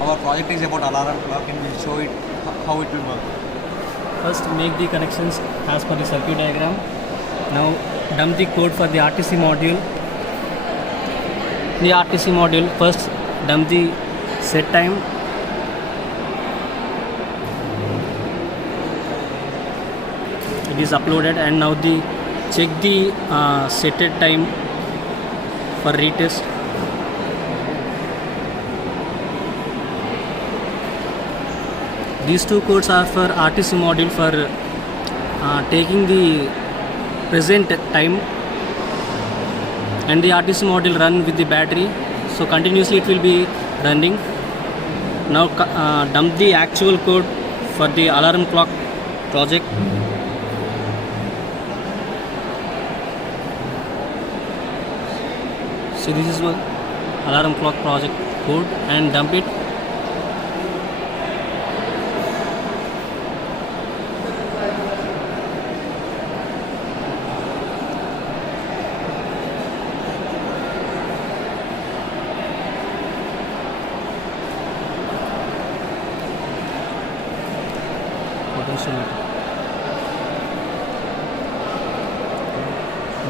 our project is about alarm clock and we'll show it how it will work. First make the connections as per the circuit diagram. Now dump the code for the RTC module. The RTC module, first dump the set time. It is uploaded, and now check the setted time for retest. These two codes are for RTC module for taking the present time, and the RTC module run with the battery, so continuously it will be running. Now dump the actual code for the alarm clock project. So this is one alarm clock project code, and dump it. Potentiometer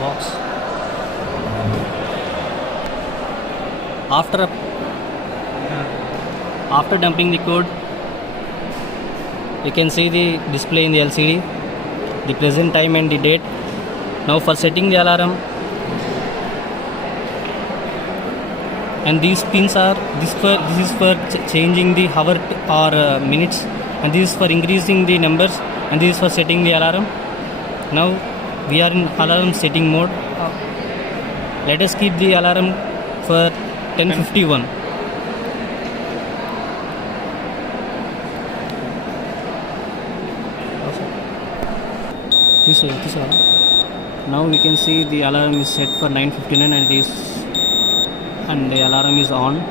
box. After dumping the code, you can see the display in the LCD, the present time and the date. Now for setting the alarm, and these pins are this is for changing the hour or minutes, and this is for increasing the numbers, and this is for setting the alarm. Now we are in alarm setting mode. Let us keep the alarm for 10:51. Now we can see the alarm is set for 9:59, and the alarm is on.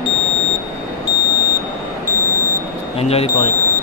Enjoy the project.